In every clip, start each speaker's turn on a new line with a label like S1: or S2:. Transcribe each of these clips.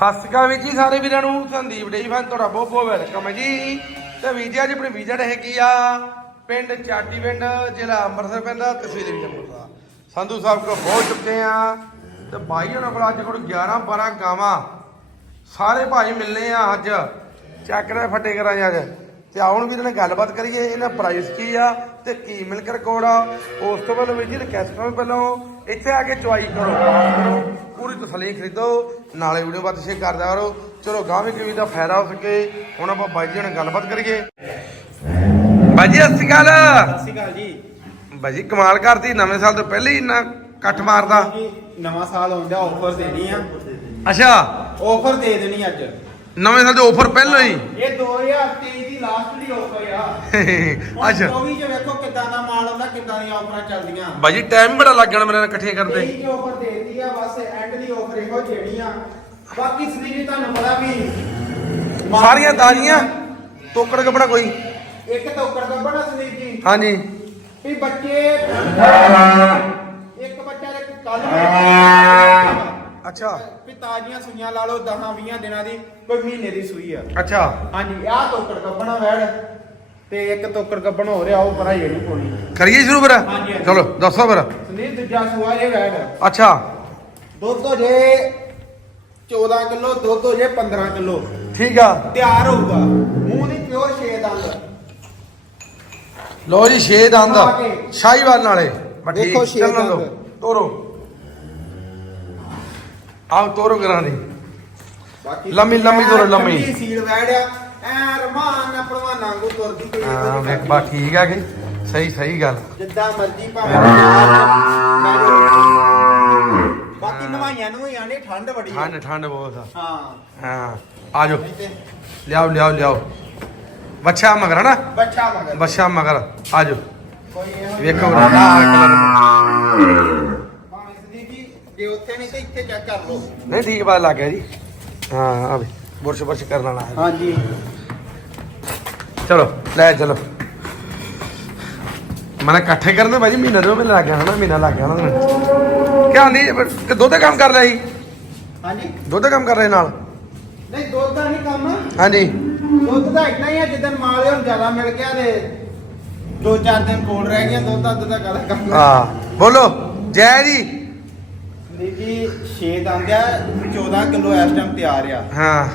S1: ਸਤਿ ਸ਼੍ਰੀ ਅਕਾਲ ਵੀਰ ਜੀ, ਸਾਰੇ ਵੀਰਾਂ ਨੂੰ, ਸੰਦੀਪ ਡੇਈ ਫਨ ਤੁਹਾਡਾ ਬਹੁਤ ਬਹੁਤ ਵੈਲਕਮ ਹੈ ਜੀ। ਤੇ ਵੀਰ ਜੀ, ਅੱਜ ਆਪਣੀ ਵਿਜਟ ਹੈਗੀ ਆ? ਪਿੰਡ ਚਾਟੀ ਪਿੰਡ, ਜ਼ਿਲ੍ਹਾ ਅੰਮ੍ਰਿਤਸਰ ਪੈਂਦਾ ਤਹਿਸੀਲ ਵੀ ਅੰਮ੍ਰਿਤਸਰ। ਸੰਧੂ ਸਾਹਿਬ ਕੋਲ ਪਹੁੰਚ ਚੁੱਕੇ ਆ। ਤੇ ਭਾਈ ਉਹਨਾਂ ਕੋਲ ਅੱਜ ਕੋਲ 11 12 ਗਾਵਾਂ। ਸਾਰੇ ਭਾਈ ਮਿਲਨੇ ਆ ਅੱਜ। ਚੱਕ ਰਹੇ ਫੱਟੇ ਕਰਾਂ ਅੱਜ। ਤੇ ਆਉਣ ਵੀਰ ਨਾਲ ਗੱਲਬਾਤ ਕਰੀਏ, ਇਹਨਾਂ ਪ੍ਰਾਈਸ ਕੀ ਆ? ਤੇ ਕੀ ਮਿਲਕ ਰਿਕਾਰਡ ਆ ਉਸ ਤੋਂ ਪਹਿਲਾਂ ਵੀਰ ਜੀ ਰਿਕਵੈਸਟ ਕਰੋ ਪਹਿਲਾਂ ਇੱਥੇ ਆ ਕੇ ਚੁਆਈ ਕਰੋ ਪਾਸ ਕਰੋ ਪੂਰੀ ਤਸਲੀ ਖਰੀਦੋ ਨਾਲੇ ਵੀਡੀਓ ਬਾਤ ਸ਼ੇਅਰ ਕਰਦਾ ਰਹੋ। ਚਲੋ ਗਾਂ ਵੀ ਕਿਵੇਂ ਦਾ ਫਾਇਦਾ ਹੋ ਸਕੇ ਹੁਣ ਆਪਾਂ ਬਾਈ ਜੀ ਨਾਲ ਗੱਲਬਾਤ ਕਰੀਏ। ਬਾਈ ਜੀ ਸਤਿ ਸ਼੍ਰੀ ਅਕਾਲ।
S2: ਸਤਿ ਸ਼੍ਰੀ ਅਕਾਲ ਜੀ।
S1: ਕਮਾਲ ਕਰਦੀ ਨਵੇਂ ਸਾਲ ਤੋਂ ਪਹਿਲੇ ਹੀ ਇੰਨਾ ਕੱਟ ਮਾਰਦਾ।
S2: ਨਵਾਂ ਸਾਲ ਆਉਂਦਾ ਆਫਰ ਦੇਣੀ ਆ।
S1: ਅੱਛਾ।
S2: ਆਫਰ ਦੇ ਦੇਣੀ ਅੱਜ।
S1: ਨਵੇਂ ਸਾਲ ਦੇ ਆਫਰ ਪਹਿਲਾਂ ਹੀ।
S2: ਇਹ 2023 ਦੀ ਲਾਸਟ ਦੀ ਆਫਰ ਆ।
S1: ਅੱਛਾ।
S2: ਉਹ ਵੀ ਜੇ ਵੇਖੋ ਕਿੱਦਾਂ ਦਾ ਮਾਲ ਆਉਂਦਾ ਕਿੱਦਾਂ ਦੀਆਂ ਆਫਰਾਂ ਚੱਲਦੀਆਂ।
S1: ਬਾਜੀ ਟਾਈਮ ਬੜਾ ਲੱਗ ਜਾਣਾ ਮੇਰੇ ਨਾਲ ਇਕੱਠੇ ਕਰਦੇ
S2: ਇਹੀ ਆਫਰ ਦੇਤੀ ਆ ਬਸ ਐਂਡ ਦੀ ਆਫਰ ਇਹੋ ਜਿਹੜੀ ਆ। ਬਾਕੀ ਸਰੀਰ ਤੁਹਾਨੂੰ ਪਤਾ ਵੀ
S1: ਸਾਰੀਆਂ ਤਾਜ਼ੀਆਂ ਤੋਕੜ ਕੱਪੜਾ ਕੋਈ।
S2: ਇੱਕ ਦਾ ਬਣਾ ਸਰੀਰ ਜੀ
S1: ਹਾਂਜੀ।
S2: ਵੀ ਬੱਚੇ ਇੱਕ ਬੱਚਾ ਦੇ ਕੱਲ
S1: ਅੱਛਾ।
S2: ਵੀ ਤਾਜ਼ੀਆਂ ਸੂਈਆਂ ਲਾ ਲਓ 10 20 ਦਿਨਾਂ ਦੀ ਕੋਈ ਮਹੀਨੇ ਦੀ ਸੂਈ ਆ।
S1: ਅੱਛਾ।
S2: ਹਾਂਜੀ ਆਹ ਤੋਕੜ ਕੱਪਣਾ ਵੈੜ ਤੇ ਇੱਕ ਤੋਕੜ ਕੱਪਣ ਹੋ ਰਿਹਾ ਉਹ ਪਰਾਂ ਜਿਹੜੀ ਪੋਣੀ
S1: ਕਰੀਏ ਸ਼ੁਰੂ ਫਿਰ?
S2: ਹਾਂਜੀ।
S1: ਚਲੋ ਦੱਸੋ ਫਿਰ।
S2: ਸੰਦੀਪ ਦੂਜਾ ਸੂਆ ਇਹ ਵੈੜ।
S1: ਅੱਛਾ।
S2: ਦੁੱਧ ਹੋ ਜੇ 14 ਕਿਲੋ ਦੁੱਧ ਹੋ ਜੇ 15 ਕਿਲੋ।
S1: ਠੀਕ ਆ।
S2: ਤਿਆਰ ਹੋਊਗਾ। ਮੂੰਹ ਦੀ ਪਿਓਰ ਛੇ ਦੰਦ।
S1: ਲੋ ਜੀ 6 ਦੰਦ।
S2: ਆ ਕੇ।
S1: ਸ਼ਾਹੀਵਾਲ ਨਾਲੇ। ਬਸ ਠੀਕ,
S2: ਦੇਖੋ ਛੇ
S1: ਚੱਲਣ ਦਿਓ।
S2: ਦੰਦ।
S1: ਤੋਰੋ। ਆਓ ਤੋਰੋ ਕਰਾਂ ਦੀ।
S2: ਬਾਕੀ
S1: ਲੰਮੀ- ਲੰਮੀ ਤੋਰੋ, ਲੰਮੀ।
S2: ਠੰਡੀ ਸੀਲ ਐ ਰਮਾਨ ਨਾਲ ਭਲਵਾਨਾਂ ਵਾਂਗੂ ਤੁਰਦੀ ਕੋਈ
S1: ਹਾਂ ਵੇਖ ਬਾ। ਠੀਕ ਆ ਕਿ? ਸਹੀ ਸਹੀ ਗੱਲ।
S2: ਜਿੱਦਾਂ ਮਰਜ਼ੀ ਭਾਵੇਂ ਬਾਕੀ ਨਵਾਈਆਂ ਨੂੰ ਆਣੇ ਠੰਡ ਬੜੀ ਆ।
S1: ਠੰਡ ਠੰਡ ਬਹੁਤ ਆ।
S2: ਹਾਂ।
S1: ਹਾਂ ਆ ਜਾਓ।
S2: ਨਹੀਂ ਤੇ
S1: ਲਿਆਓ ਲਿਆਓ ਲਿਆਓ। ਬੱਚਾ ਮਗਰ ਨਾ?
S2: ਬੱਚਾ ਮਗਰ।
S1: ਬੱਚਾ ਮਗਰ। ਆ ਜਾਓ।
S2: ਕੋਈ ਇਹੋ ਜਿਹੀ
S1: ਵੇਖੋ ਲਾਲ ਕਲਰ
S2: ਜੇ ਨਹੀਂ ਤੇ ਇੱਥੇ ਚੈੱਕ ਕਰ ਲਓ।
S1: ਨਹੀਂ ਠੀਕ ਬਾਤ ਲੱਗ ਗਿਆ ਜੀ। ਹਾਂ ਆ ਵੀ ਬੁਰਸ਼ ਬੁਰਸ਼ ਕਰਨ ਵਾਲਾ ਹੈ।
S2: ਹਾਂਜੀ।
S1: ਚਲੋ ਲੈ ਚਲੋ। ਮੈਂ ਇਕੱਠੇ ਕਰਨ ਦੇ ਭਾਜੀ ਮਹੀਨਾ ਦੋ ਮਹੀਨਾ ਲੱਗ ਗਿਆ ਨਾ ਮਹੀਨਾ ਲੱਗ ਗਿਆ ਉਹਨਾਂ ਨੂੰ ਕਿਆ ਤੇ ਦੁੱਧ ਦਾ ਕੰਮ ਕਰ ਲਿਆ ਸੀ?
S2: ਹਾਂਜੀ।
S1: ਦੁੱਧ ਦਾ ਕੰਮ ਕਰ ਰਹੇ ਨਾਲ?
S2: ਨਹੀਂ ਦੁੱਧ ਦਾ ਨਹੀਂ ਕੰਮ।
S1: ਹਾਂਜੀ।
S2: ਦੁੱਧ ਦਾ ਇਤਨਾ ਹੀ ਆ ਜਿੱਦਣ ਮਾਲ ਹੁਣ ਜ਼ਿਆਦਾ ਮਿਲ ਗਿਆ ਤੇ ਦੋ ਚਾਰ ਦਿਨ ਕੋਲ ਰਹਿ ਗਿਆ ਦੁੱਧ ਦਾ ਦੁੱਧ ਦਾ ਕਾਹਦਾ ਕੰਮ।
S1: ਹਾਂ ਬੋਲੋ ਜੈ ਜੀ।
S2: ਸੰਦੀਪ ਜੀ 6 ਦੰਦ ਆ 14 ਕਿਲੋ ਇਸ ਟਾਈਮ ਤਿਆਰ ਆ।
S1: ਹਾਂ।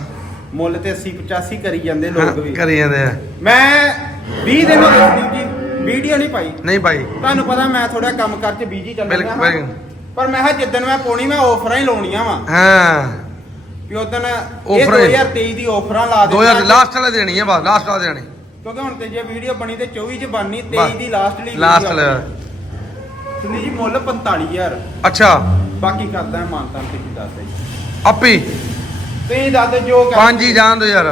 S2: ਮੁੱਲ ਤੇ 80 85 ਕਰੀ ਜਾਂਦੇ ਲੋਕ ਵੀ।
S1: ਕਰੀ ਜਾਂਦੇ ਆ।
S2: ਮੈਂ 20 ਦਿਨ ਹੋ ਗਏ ਸੰਦੀਪ ਜੀ ਵੀਡੀਓ ਨਹੀਂ ਪਾਈ।
S1: ਨਹੀਂ ਭਾਈ
S2: ਤੁਹਾਨੂੰ ਪਤਾ ਮੈਂ ਥੋੜਾ ਕੰਮ ਕਰ ਚ ਬੀਜੀ ਚੱਲ
S1: ਬਿਲਕੁਲ,
S2: ਰਿਹਾ
S1: ਬਿਲਕੁਲ।
S2: ਪਰ ਮੈਂ ਕਿਹਾ ਜਿੱਦਣ ਮੈਂ ਪਾਉਣੀ ਮੈਂ ਆਫਰਾਂ ਹੀ ਲਾਉਣੀਆਂ ਵਾ।
S1: ਹਾਂ।
S2: ਵੀ ਉਦੋਂ ਇਹ
S1: Offer ਹੈ।
S2: 2023 ਦੀ ਆਫਰਾਂ ਲਾ
S1: 2000 ਲਾਸਟ ਵਾਲੇ ਦੇਣੀ ਹੈ ਬਸ ਲਾਸਟ ਵਾਲੇ ਦੇਣੀ।
S2: ਕਿਉਂਕਿ ਹੁਣ ਤੇ ਜੇ ਵੀਡੀਓ ਬਣੀ ਤੇ 24 ਚ ਬਣਨੀ
S1: ਬਸ।
S2: 23 ਦੀ ਲਾਸਟ ਲਈ
S1: ਲਾਸਟ
S2: video
S1: ਵਾਲੇ।
S2: ਆਪਣੀ। ਸੁਣੀ ਜੀ ਮੁੱਲ 45000
S1: ਅੱਛਾ।
S2: ਬਾਕੀ ਕਰਦਾ ਹੈ ਮਾਨਤਾਂ ਤੇ ਕੀ ਦੱਸਦਾ ਜੀ
S1: ਆਪੀ?
S2: ਤੁਸੀਂ ਦੱਸ ਦਿਓ ਜੋ ਕਰ
S1: ਪੰਜ ਹੀ ਜਾਣ ਦੋ ਯਾਰ।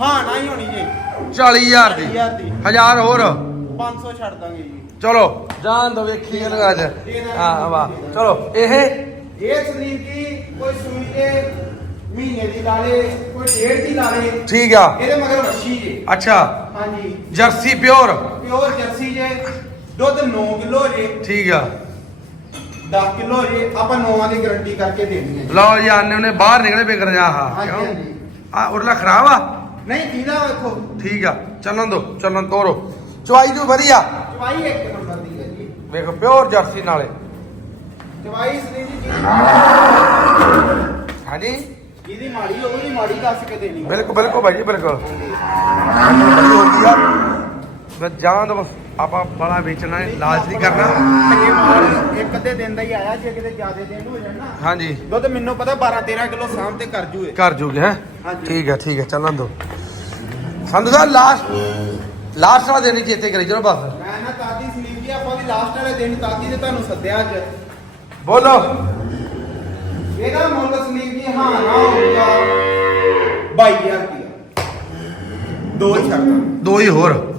S2: ਹਾਂ ਨਾ ਹੀ ਹੋਣੀ ਜੀ।
S1: 40000 ਦੀ।
S2: 40000 ਦੀ।
S1: ਹਜ਼ਾਰ ਹੋਰ।
S2: 500 ਛੱਡ ਦਾਂਗੇ ਜੀ।
S1: ਚਲੋ ਜਾਣ ਦੋ ਵੇਖੀ ਇਹਨੂੰ ਅੱਜ। ਹਾਂ ਵਾਹ। ਚਲੋ ਇਹ?
S2: ਇਹ ਸੰਦੀਪ ਜੀ ਕੋਈ ਸੂਈ ਦੇ ਮਹੀਨੇ ਦੀ ਲਾ ਲੇ ਕੋਈ ਡੇਢ ਦੀ ਲਾ ਲੇ।
S1: ਠੀਕ ਆ।
S2: ਇਹਦੇ ਮਗਰ ਵੱਛੀ ਜੇ।
S1: ਅੱਛਾ।
S2: ਹਾਂਜੀ।
S1: Jersey pure.
S2: ਪਿਓਰ ਜਰਸੀ ਜੇ। ਦੁੱਧ 9 ਕਿਲੋ ਜੇ
S1: ਠੀਕ ਆ।
S2: 10 ਕਿਲੋ ਜੇ ਆਪਾਂ ਨੌਵਾਂ ਦੀ ਗਾਰੰਟੀ ਕਰਕੇ ਦੇਣੀ ਹੈ
S1: ਲਓ ਜੀ ਆਨੇ ਉਹਨੇ ਬਾਹਰ ਨਿਕਲੇ ਬੇਕਰ ਜਾ ਹਾਂ
S2: ਹਾਂਜੀ,
S1: ਕਿਉਂ?
S2: ਹਾਂਜੀ।
S1: ਆ ਉਰਲਾ ਖਰਾਬ ਆ?
S2: ਨਹੀਂ ਦੀਦਾ ਵੇਖੋ।
S1: ਠੀਕ ਆ ਚੱਲਣ ਦੋ ਚੱਲਣ ਤੋਰੋ। ਚਵਾਈ ਜੂ ਵਧੀਆ।
S2: ਚਵਾਈ ਇੱਕ ਨੰਬਰ ਦੀ ਹੈ ਜੀ।
S1: ਵੇਖੋ ਪਿਓਰ ਜਰਸੀ ਨਾਲੇ।
S2: ਚਵਾਈ ਸੰਦੀਪ ਜੀ
S1: ਹਾਂਜੀ?
S2: ਜਿਹਦੀ ਮਾੜੀ ਹੋਊ ਉਹਦੀ ਮਾੜੀ ਦੱਸ ਕੇ ਦੇਣੀ।
S1: ਬਿਲਕੁਲ ਬਿਲਕੁਲ ਭਾਈ ਜੀ ਬਿਲਕੁਲ। ਬੜੀ ਹੋ ਗਈ ਆ? ਬਸ ਜਾਂ ਤਾਂ ਬਸ। ਆਪਾਂ ਬੜਾ ਵੇਚਣਾ ਹੈ ਲਾਲਚ ਨਹੀਂ ਕਰਨਾ।
S2: ਮਾਲ ਇੱਕ ਅੱਧੇ ਦਿਨ ਦਾ ਹੀ ਆਇਆ ਜੇ ਕਿਤੇ ਜ਼ਿਆਦਾ ਦਿਨ ਹੋ ਜਾਣ ਨਾ।
S1: ਹਾਂਜੀ।
S2: ਦੁੱਧ ਮੈਨੂੰ ਪਤਾ 12 13 ਕਿਲੋ ਸਾਹਮ ਤੇ ਕਰ ਜੂਏ।
S1: ਕਰ ਜੂਗੇ ਹੈ?
S2: ਹਾਂਜੀ।
S1: ਠੀਕ ਹੈ ਠੀਕ ਹੈ ਚੱਲਣ ਦੋ ਸੰਧੂ ਸਾਹਿਬ ਲਾਸਟ ਲਾਸਟ ਵਾਲਾ ਹੀ ਚੇਤੇ ਕਰੀ ਚਲੋ ਬਸ।
S2: ਮੈਂ ਨਾ ਤਾਦੀ ਸਲੀਪ ਜੀ ਆਪਾਂ ਵੀ ਲਾਸਟ ਵਾਲੇ ਦਿਨ ਤਾਦੀ ਤੇ ਤੁਹਾਨੂੰ ਸੱਦਿਆ ਅੱਜ।
S1: ਬੋਲੋ।
S2: ਇਹਦਾ ਮੁੱਲ ਸਲੀਪ ਜੀ ਹਾਂ ਨਾ ਹੋਊਗਾ 22000 ਰੁਪਇਆ। ਦੋ ਹੀ ਛੱਡ।
S1: ਦੋ ਹੀ ਹੋਰ।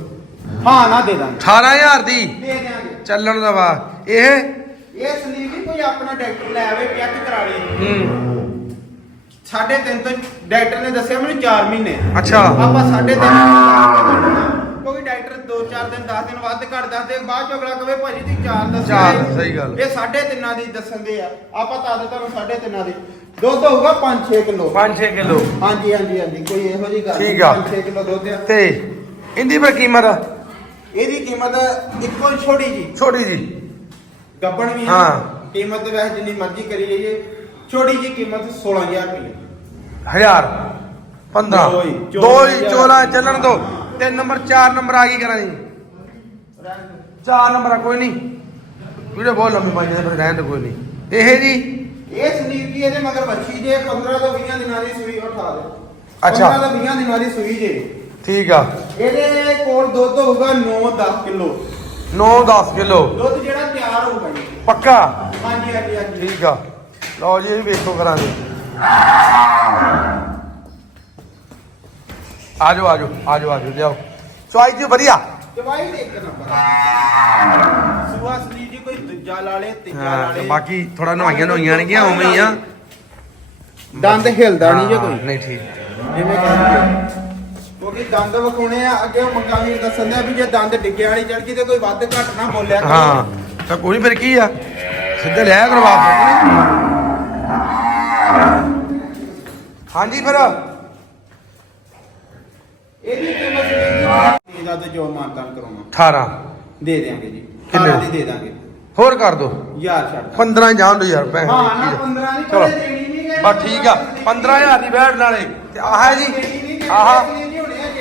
S2: ਹਾਂ ਨਾ ਦੇ ਦਾਂਗੇ।
S1: 18000 ਦੀ?
S2: ਦੇ ਦਿਆਂਗੇ।
S1: ਚੱਲਣ ਦਾ ਵਾ ਇਹ?
S2: ਇਹ ਸਲੀਪ ਜੀ ਕੋਈ ਆਪਣਾ ਡਾਕਟਰ ਲੈ ਆਵੇ ਚੈੱਕ ਕਰਾ ਲੇ
S1: ਹੂੰ।
S2: ਸਾਢੇ ਤਿੰਨ ਤੋਂ ਡਾਕਟਰ ਨੇ ਦੱਸਿਆ ਮੈਨੂੰ 4 ਮਹੀਨੇ।
S1: ਅੱਛਾ।
S2: ਆਪਾਂ ਸਾਢੇ ਤਿੰਨ ਕਿਉਂਕਿ ਡਾਕਟਰ 2-4 ਦਿਨ 10 ਦਿਨ ਵੱਧ ਘੱਟ ਦੱਸਦੇ ਬਾਅਦ ਚ ਅਗਲਾ ਕਵੇ ਭਾਜੀ ਤੁਸੀਂ 4 ਦੱਸਿਆ
S1: ਚਾਰ,
S2: ਹੈ।
S1: ਸਹੀ ਗੱਲ।
S2: ਇਹ ਸਾਢੇ ਤਿੰਨਾਂ ਦੀ ਦੱਸਣ ਦੇ ਆ। ਆਪਾਂ ਤਾਂ ਤੁਹਾਨੂੰ ਸਾਢੇ ਤਿੰਨਾਂ ਦੀ। ਦੁੱਧ ਹੋਊਗਾ 5-6 ਕਿਲੋ।
S1: 5-6 ਕਿਲੋ।
S2: ਹਾਂਜੀ ਹਾਂਜੀ ਹਾਂਜੀ। ਕੋਈ ਇਹੋ ਜਿਹੀ ਗੱਲ
S1: ਠੀਕ ਆ।
S2: 5-6 ਕਿਲੋ ਦੁੱਧ ਆ।
S1: ਤੇ ਇਹਦੀ ਫਿਰ ਕੀਮਤ?
S2: ਇਹਦੀ ਕੀਮਤ ਇੱਕੋ ਹੀ ਛੋਟੀ ਜੀ।
S1: ਛੋਟੀ ਜੀ।
S2: ਗੱਬਣ ਵੀ
S1: ਹਾਂ।
S2: ਕੀਮਤ ਵੈਸੇ ਜਿੰਨੀ ਮਰਜ਼ੀ ਕਰੀ ਜਾਈਏ। ਛੋਟੀ ਜੀ ਕੀਮਤ 16000 ਰੁਪਏ
S1: ਹਜ਼ਾਰ। 15
S2: ਦੋ ਹੀ,
S1: ਦੋ ਹੀ।
S2: ਚੌਦਾਂ।
S1: ਚੱਲਣ ਦੋ। ਤੇ ਨੰਬਰ 4 ਨੰਬਰ ਆ ਗਈ ਕਰਾਂ ਜੀ? 4 ਨੰਬਰ ਆ ਕੋਈ ਨਹੀਂ। ਵੀਡੀਓ ਬਹੁਤ ਲੰਮੀ ਬਣ ਜਾਂਦੀ ਪਰ ਰਹਿਣ ਦੇ ਕੋਈ ਨਹੀਂ। ਇਹ ਜੀ।
S2: ਇਹ ਸੰਦੀਪ ਜੀ ਇਹਦੇ ਮਗਰ ਬੱਚੀ ਜੇ 15 ਤੋਂ 20 ਦਿਨਾਂ ਦੀ ਸੂਈ ਉਠਾ ਦੇ।
S1: ਅੱਛਾ।
S2: 15 ਤੋਂ 20 ਦਿਨਾਂ ਦੀ ਸੂਈ ਜੇ।
S1: ਠੀਕ ਆ।
S2: ਇਹਦੇ ਕੋਲ ਦੁੱਧ ਹੋਊਗਾ 9-10 ਕਿਲੋ।
S1: 9-10 ਕਿਲੋ।
S2: ਦੁੱਧ ਜਿਹੜਾ ਤਿਆਰ ਹੋਊਗਾ ਜੀ।
S1: ਪੱਕਾ?
S2: ਹਾਂਜੀ ਹਾਂਜੀ ਹਾਂਜੀ।
S1: ਠੀਕ ਆ। ਲਓ ਜੀ ਇਹ ਵੀ ਵੇਖੋ ਕਰਾਂਗੇ। ਆਜੋ ਆਜੋ ਆਜੋ ਆਜੋ ਲਿਆਓ। ਚੁਆਈ ਜੀ ਵਧੀਆ।
S2: ਦਵਾਈ ਦੇ ਇੱਕ ਨੰਬਰ। ਸੁਆ ਸੰਦੀਪ ਜੀ ਕੋਈ ਦੂਜਾ ਲਾ ਲੇ ਤੀਜਾ
S1: ਹਾਂ, ਤੇ ਬਾਕੀ ਥੋੜਾ ਨਵਾਈਆਂ ਨਵਾਈਆਂ ਨੇਗੀਆਂ ਉਵੇਂ ਹੀ ਆ।
S2: ਦੰਦ ਹਿਲਦਾ ਨਹੀਂ ਜੇ ਕੋਈ।
S1: ਨਹੀਂ ਠੀਕ।
S2: ਜਿਵੇਂ ਕਹਿੰਦੇ ਕਿਉਂਕਿ ਦੰਦ ਵਿਖਾਉਣੇ ਆ ਅੱਗੇ ਉਹ ਮੰਗਾ ਵੀ ਦੱਸਣ ਦਿਆ ਵੀ ਜੇ ਦੰਦ ਡਿੱਗੇ ਵਾਲੀ ਚੜ ਗਈ ਤੇ ਕੋਈ ਵੱਧ ਘੱਟ ਨਾ ਬੋਲਿਆ ਕਰੋ।
S1: ਹਾਂ ਤਾਂ ਕੋਈ ਫਿਰ ਕੀ ਆ? ਸਿੱਧੇ ਲਿਆ ਕਰੋ ਵਾਪਸ ਹਾਂਜੀ ਫਿਰ।
S2: ਇਹਦੀ ਕੀਮਤ ਸੰਦੀਪ ਜੀ ਇਹਦਾ ਤੇ ਜੋ ਮਾਨਤਾਨ ਕਰਾਉਣਾ।
S1: 18
S2: ਦੇ ਦਿਆਂਗੇ ਜੀ।
S1: ਕਿੰਨੇ?
S2: ਦੀ ਦੇ ਦਾਂਗੇ
S1: ਹੋਰ ਕਰ ਦੋ।
S2: ਯਾਰ ਛੱਡ
S1: 15 ਜਾਣ ਦੋ ਯਾਰ ਪੈਸੇ।
S2: ਹਾਂ ਨਾ 15 ਨਹੀਂ
S1: ਚਲੋ।
S2: ਕੋਈ ਦੇਣੀ ਨਹੀਂ ਗੇ।
S1: ਬਸ ਠੀਕ ਆ। 15000 ਦੀ ਬੈਠ ਨਾਲੇ। ਤੇ ਆਹ ਹੈ ਜੀ। ਆਹ।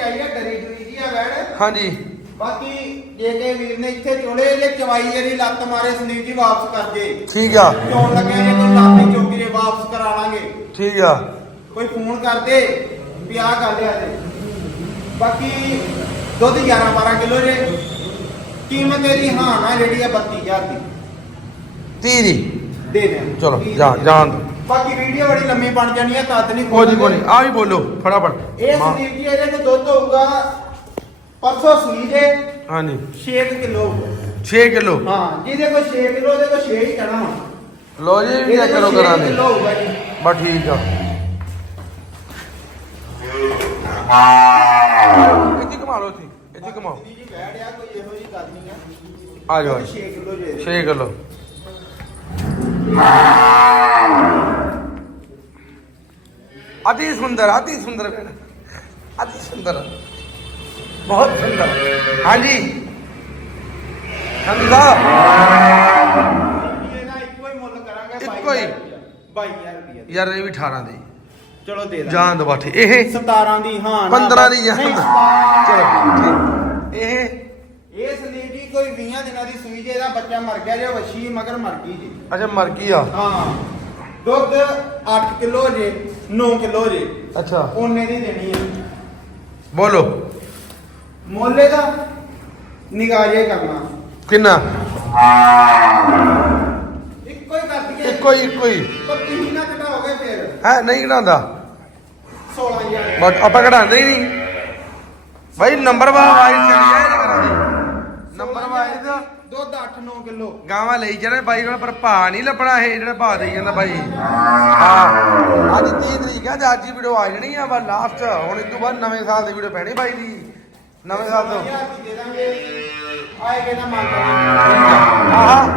S2: ਆਈ ਆ ਡਰੀ ਡਰੀ ਜੀ ਆ ਵੈੜ
S1: ਹਾਂਜੀ।
S2: ਬਾਕੀ ਜੇ ਕੇ ਵੀਰ ਨੇ ਇੱਥੇ ਚੋਲੇ ਜੇ ਚਵਾਈ ਜਿਹੜੀ ਲੱਤ ਮਾਰੇ ਸੰਦੀਪ ਜੀ ਵਾਪਸ ਕਰ ਜੇ।
S1: ਠੀਕ ਆ।
S2: ਚੋਣ ਲੱਗਿਆ ਜੇ ਕੋਈ ਲੱਤ ਚੁੱਕੀ ਜੇ ਵਾਪਸ ਕਰਾ ਲਾਂਗੇ।
S1: ਠੀਕ ਆ।
S2: ਕੋਈ ਫੋਨ ਕਰ ਦੇ ਵੀ ਆਹ ਗੱਲ ਆ ਬਾਕੀ ਦੁੱਧ 11 12 ਕਿਲੋ ਜੇ। ਕੀਮਤ ਇਹਦੀ ਹਾਂ ਨਾ ਜਿਹੜੀ ਆ 32000 ਦੀ।
S1: 30 ਦੀ।
S2: ਦੇ ਦੇ।
S1: ਚਲੋ ਜਾ ਜਾਣ ਦੋ।
S2: ਬਾਕੀ ਵੀਡੀਓ ਬੜੀ ਲੰਮੀ ਬਣ ਜਾਣੀ ਆ ਤਦ ਨਹੀਂ
S1: ਕੋਈ ਕੋਈ ਆ ਵੀ ਬੋਲੋ ਫਟਾਫਟ।
S2: ਇਹ ਸੰਦੀਪ ਜੀ ਇਹਦੇ ਨੂੰ ਦੁੱਧ ਹੋਊਗਾ ਪਰਸੋਂ ਸੂਈ ਜੇ
S1: ਹਾਂਜੀ।
S2: 6 ਕਿਲੋ
S1: 6 ਕਿਲੋ?
S2: ਹਾਂ ਜਿਹਦੇ ਕੋਲ 6 ਕਿਲੋ ਉਹਦੇ ਕੋਲ 6 ਹੀ ਕਹਿਣਾ ਵਾ।
S1: ਲੋ ਜੀ ਵੀ
S2: ਕੋਲ
S1: ਕਰਾਂਗੇ।
S2: ਕਿੱਲੋ ਹੋਊਗਾ ਜੀ।
S1: ਬਸ ਠੀਕ ਆ। ਇੱਥੇ ਕਮਾ ਲਓ ਇੱਥੇ ਇੱਥੇ ਕਮਾਓ
S2: ਜੀ ਬੈਠ ਆ ਕੋਈ ਇਹੋ ਜੀ ਨਹੀਂ ਆ।
S1: ਆ ਜਾਓ।
S2: 6 ਕਿਲੋ ਜੇ। ਇਹਦੇ।
S1: 6 ਕਿਲੋ। ਅਤੀ ਸੁੰਦਰ ਅਤੀ ਸੁੰਦਰ ਭੈਣ ਅਤੀ ਸੁੰਦਰ ਬਹੁਤ ਸੁੰਦਰ ਹਾਂਜੀ ਹਾਂਜੀ ਸਾਹਿਬ
S2: ਇਹਦਾ ਇੱਕੋ ਹੀ ਮੁੱਲ ਕਰਾਂਗੇ
S1: ਇੱਕੋ ਹੀ।
S2: 22000 ਰੁਪਏ
S1: ਯਾਰ ਇਹ ਵੀ 18 ਦੀ
S2: ਚਲੋ ਦੇ ਦਾਂਗੇ
S1: ਜਾਨ ਦੋ ਬਾਠੇ ਇਹ
S2: 17 ਦੀ ਹਾਂ ਨਾ
S1: 15 ਦੀ ਜਾਨ ਚਲੋ ਇਹ
S2: ਇਹ ਸੰਦੀਪ ਜੀ ਕੋਈ 20 ਦਿਨਾਂ ਦੀ ਸੂਈ ਜੇ ਇਹਦਾ ਬੱਚਾ ਮਰ ਗਿਆ ਜੇ ਵਸ਼ੀ ਮਗਰ ਮਰ ਗਈ ਜੀ
S1: ਅੱਛਾ ਮਰ ਗਈ ਆ।
S2: ਹਾਂ। ਦੁੱਧ 8 ਕਿਲੋ ਜੇ 9 ਕਿਲੋ ਜੇ।
S1: ਅੱਛਾ।
S2: ਉਹਨੇ ਦੀ ਦੇਣੀ ਹੈ
S1: ਬੋਲੋ।
S2: ਮੋਲੇ ਦਾ ਨਿਗਾਹ ਕਰਨਾ।
S1: ਕਿੰਨਾ?
S2: ਇੱਕੋ ਹੀ ਕਰ ਦਈਏ
S1: ਇੱਕੋ ਹੀ ਇੱਕੋ ਹੀ।
S2: ਪਰ ਤੁਸੀਂ ਨਾ ਘਟਾਓਗੇ ਫਿਰ।
S1: ਹੈ ਨਹੀਂ ਘਟਾਉਂਦਾ
S2: 16000
S1: ਬਟ ਆਪਾਂ ਘਟਾਉਂਦੇ ਹੀ ਨਹੀਂ। ਭਾਈ ਨੰਬਰ ਵਾਈਜ਼ ਚੱਲੀ ਜਾਏ ਨੰਬਰ ਵਾਈਜ਼
S2: ਦੁੱਧ 8-9 ਕਿਲੋ।
S1: ਗਾਵਾਂ ਲਈ ਜਾਣੇ ਬਾਈ ਕੋਲ ਪਰ ਭਾ ਨਹੀਂ ਲੱਭਣਾ ਇਹ ਜਿਹੜਾ ਭਾ ਦੇਈ ਜਾਂਦਾ ਬਾਈ। ਹਾਂ। ਅੱਜ 30 ਤਰੀਕ ਹੈ ਤੇ ਅੱਜ ਹੀ ਵੀਡੀਓ ਆ ਜਾਣੀ ਆ ਬਸ ਲਾਸਟ ਹੁਣ ਇਸ ਤੋਂ ਬਾਅਦ ਨਵੇਂ ਸਾਲ ਦੀ ਵੀਡੀਓ ਪੈਣੀ ਬਾਈ ਦੀ। ਨਵੇਂ ਸਾਲ ਤੋਂ।
S2: 16000 ਦੀ ਦੇ ਦਾਂਗੇ। ਆਏਗੇ ਨਾ ਮੰਨ
S1: ਆਹ।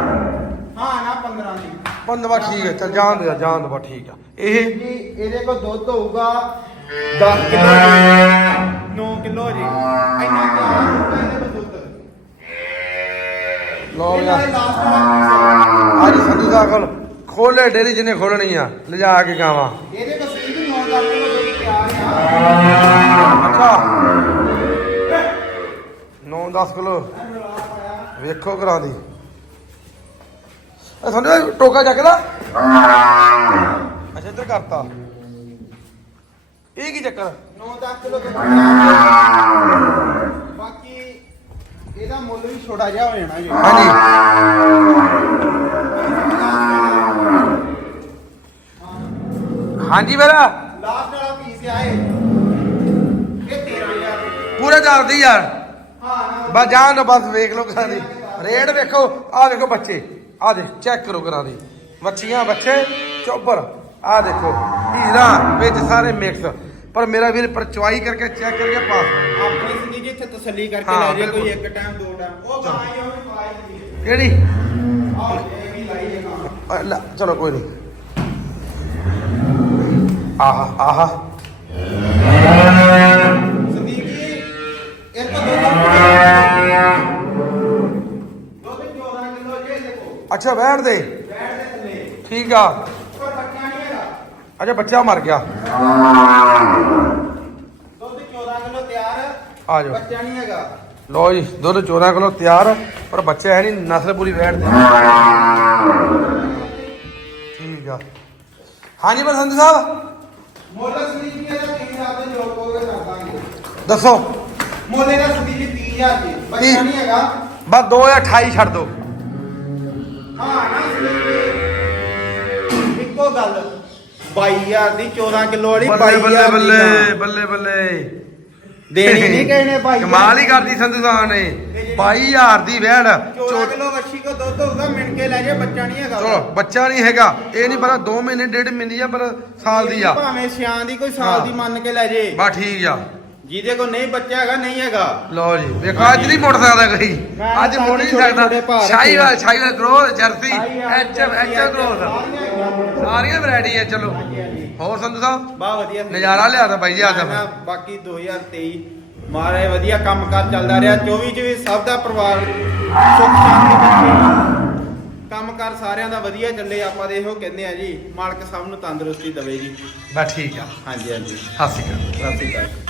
S2: ਹਾਂ ਨਾ 15 ਦੀ।
S1: ਬੰਦਵਾ ਠੀਕ ਹੈ ਚਲ ਜਾਣ ਦੇ ਜਾਣ ਦੇ ਬਾ ਠੀਕ ਆ। ਇਹ
S2: ਇਹਦੇ ਕੋਲ ਦੁੱਧ ਹੋਊਗਾ 10 ਕਿਲੋ। 9 ਕਿਲੋ ਜੀ ਇੰਨਾ ਕਿਆ ਹੋਊਗਾ ਇਹਦੇ ਕੋਲ ਦੁੱਧ
S1: ਲੋ ਅੱਜ ਸਾਹਿਬ ਕੋਲ ਖੋਲੇ ਡੇਰੀ ਜਿਹਨੇ ਖੋਲਣੀ ਆ ਲਿਜਾ ਕੇ ਗਾਵਾਂ।
S2: ਇਹਦੇ ਵੀ 9 ਕਿਲੋ ਦੁੱਧ ਤਿਆਰ ਆ।
S1: ਅੱਛਾ। 9-10 ਕਿਲੋ। ਵੇਖੋ ਕਰਾਂ ਦੀ। ਇਹ ਤੁਹਾਨੂੰ ਟੋਕਾ ਚੱਕਦਾ ਅੱਛਾ ਇੱਧਰ ਕਰਤਾ। ਇਹ ਕੀ ਚੱਕਰ?
S2: 9-10 ਕਿਲੋ ਆ। ਬਾਕੀ ਇਹਦਾ ਮੁੱਲ ਵੀ ਛੋਟਾ ਜਿਹਾ ਹੋ ਜਾਣਾ ਜੀ।
S1: ਹਾਂਜੀ। ਹਾਂਜੀ ਮੇਰਾ
S2: ਲਾਸਟ ਵਾਲਾ ਪੀਸ ਆਏ ਇਹ। 13000
S1: ਪੂਰੇ ਚੱਲਦੀ ਯਾਰ
S2: ਹਾਂ ਨਾ
S1: ਬਸ ਜਾਣ ਦੋ ਬਸ ਵੇਖ ਲਓ ਕਰਾਂ ਦੀ ਰੇਟ ਵੇਖੋ ਆਹ ਵੇਖੋ ਬੱਚੇ। ਆਹ ਦੇ ਚੈੱਕ ਕਰੋ ਕਰਾਂ ਦੀ ਮੱਛੀਆਂ ਬੱਚੇ ਚੋਬਰ ਆਹ ਦੇਖੋ ਹੀਰਾ ਵਿੱਚ ਸਾਰੇ ਮਿਕਸ ਪਰ ਮੇਰਾ ਵੀਰ ਪਰਚਵਾਈ ਕਰਕੇ ਚੈੱਕ ਕਰਕੇ ਪਾਸ
S2: ਆਪਣੀ ਸਿੰਗੀ ਜੀ ਇੱਥੇ ਤਸੱਲੀ ਕਰਕੇ
S1: ਹਾਂ,
S2: ਲੈ ਜੇ
S1: ਬਿਲਕੁਲ।
S2: ਕੋਈ ਇੱਕ ਟਾਈਮ ਦੋ ਟਾਈਮ ਉਹ ਗਾਂ ਹੀ ਉਹ ਵੀ ਪਾਈ ਹੁੰਦੀ ਹੈ
S1: ਕਿਹੜੀ?
S2: ਆਹ ਇਹ ਵੀ ਲਾਈ ਹੈ ਗਾਂ
S1: ਅ, ਲੈ, ਚਲੋ ਕੋਈ ਨਹੀਂ। ਆਹਾ ਆਹਾ।
S2: ਸੰਦੀਪ ਜੀ ਇੱਕ ਦੁੱਧ ਦੁੱਧ 14 ਕਿਲੋ ਜੇ ਦੇਖੋ।
S1: ਅੱਛਾ ਬੈਠ ਦੇ।
S2: ਬੈਠ ਦੇ ਥੱਲੇ।
S1: ਠੀਕ ਆ। ਅੱਛਾ ਬੱਚਾ ਮਰ ਗਿਆ।
S2: ਦੁੱਧ 14 ਕਿਲੋ ਤਿਆਰ
S1: ਆ ਜਾਓ
S2: ਬੱਚਾ ਨਹੀਂ ਹੈਗਾ।
S1: ਲੋ ਜੀ ਦੁੱਧ 14 ਕਿਲੋ ਤਿਆਰ ਪਰ ਬੱਚਾ ਹੈ ਨਹੀਂ ਨਸਲ ਪੂਰੀ ਬੈਠ ਦੇ ਠੀਕ ਆ। ਹਾਂਜੀ ਸੰਧੂ ਸਾਹਿਬ।
S2: ਮੁੱਲ ਸੰਦੀਪ ਇਹਦਾ 3000 ਦੇ ਜੋੜ ਕੋਗੇ ਕਰ ਦਾਂਗੇ।
S1: ਦੱਸੋ।
S2: ਮੁੱਲ ਇਹਦਾ ਸੰਦੀਪ ਜੀ 30000 ਜੀ ਬੱਚਾ। ਨਹੀਂ ਹੈਗਾ।
S1: ਬਸ 2028 ਛੱਡ ਦੋ।
S2: ਹਾਂ ਨਾ ਸੰਦੀਪ ਇੱਕੋ ਗੱਲ। 22000 ਦੀ 14 ਕਿਲੋ ਵਾਲੀ
S1: ਬੱਲੇ
S2: 22000
S1: ਬੱਲੇ ਬੱਲੇ। ਬੱਲੇ ਬੱਲੇ।
S2: ਦੇਣੀ ਨਹੀਂ ਕਹਿਣੇ ਭਾਈ
S1: ਕਮਾਲ ਹੀ ਕਰਦੀ ਸੰਧੂ ਸਾਹਿਬ ਨੇ 22000 ਦੀ ਵੈੜ।
S2: 14 ਕਿਲੋ ਵੱਛੀ ਕੋ ਦੁੱਧ ਹੋਊਗਾ ਮਿਣ ਕੇ ਲੈ ਜੇ ਬੱਚਾ ਨਹੀਂ ਹੈਗਾ
S1: ਚਲੋ ਬੱਚਾ ਨਹੀਂ ਹੈਗਾ। ਇਹ ਨਹੀਂ ਪਤਾ 2 ਮਹੀਨੇ ਡੇਢ ਮਹੀਨੇ ਆ ਪਰ ਸਾਲ ਦੀ ਆ।
S2: ਭਾਵੇਂ ਸਿਆਂ ਦੀ ਕੋਈ ਸਾਲ। ਦੀ ਮੰਨ ਕੇ ਲੈ ਜੇ।
S1: ਬਾ ਠੀਕ ਆ।
S2: ਜਿਹਦੇ ਕੋ ਨਹੀਂ ਬੱਚਾ ਹੈਗਾ ਨਹੀਂ ਹੈਗਾ।
S1: ਲਓ ਜੀ ਵੇਖੋ ਅੱਜ ਨਹੀਂ ਮੁੜ ਸਕਦਾ ਕੋਈ।
S2: ਮੈਂ
S1: ਅੱਜ ਮੁੜ ਨਹੀਂ ਸਕਦਾ।
S2: ਰੱਖੇ
S1: Sahiwal growth Jersey H H growth ਸਾਰੀਆਂ ਵੈਰਾਈਟੀ ਆ ਚਲੋ। ਹੋਰ ਸੰਧੂ ਸਾਹਿਬ?
S2: ਬਾ ਵਧੀਆ।
S1: ਨਜ਼ਾਰਾ ਲਿਆਦਾ ਬਾਈ ਜੀ
S2: ਨਾ, ਬਾਕੀ 2023 ਮਹਾਰਾਜ ਵਧੀਆ ਕੰਮਕਾਰ ਚੱਲਦਾ ਰਿਹਾ। 24 ਚ ਵੀ ਸਭ ਦਾ ਪਰਿਵਾਰ ਸੁੱਖ ਸ਼ਾਂਤੀ ਬਖਸ਼ੇ ਕੰਮਕਾਰ ਸਾਰਿਆਂ ਦਾ ਵਧੀਆ ਚੱਲੇ ਆਪਾਂ ਦੇ ਇਹੋ ਕਹਿੰਦੇ ਆ ਜੀ ਮਾਲਕ ਸਭ ਨੂੰ ਤੰਦਰੁਸਤੀ ਦੇਵੇ ਜੀ।
S1: ਬਾ ਠੀਕ ਆ।
S2: ਹਾਂਜੀ ਹਾਂਜੀ।
S1: ਸਤਿ ਸ਼੍ਰੀ ਅਕਾਲ।
S2: ਸਤਿ ਸ਼੍ਰੀ ਅਕਾਲ।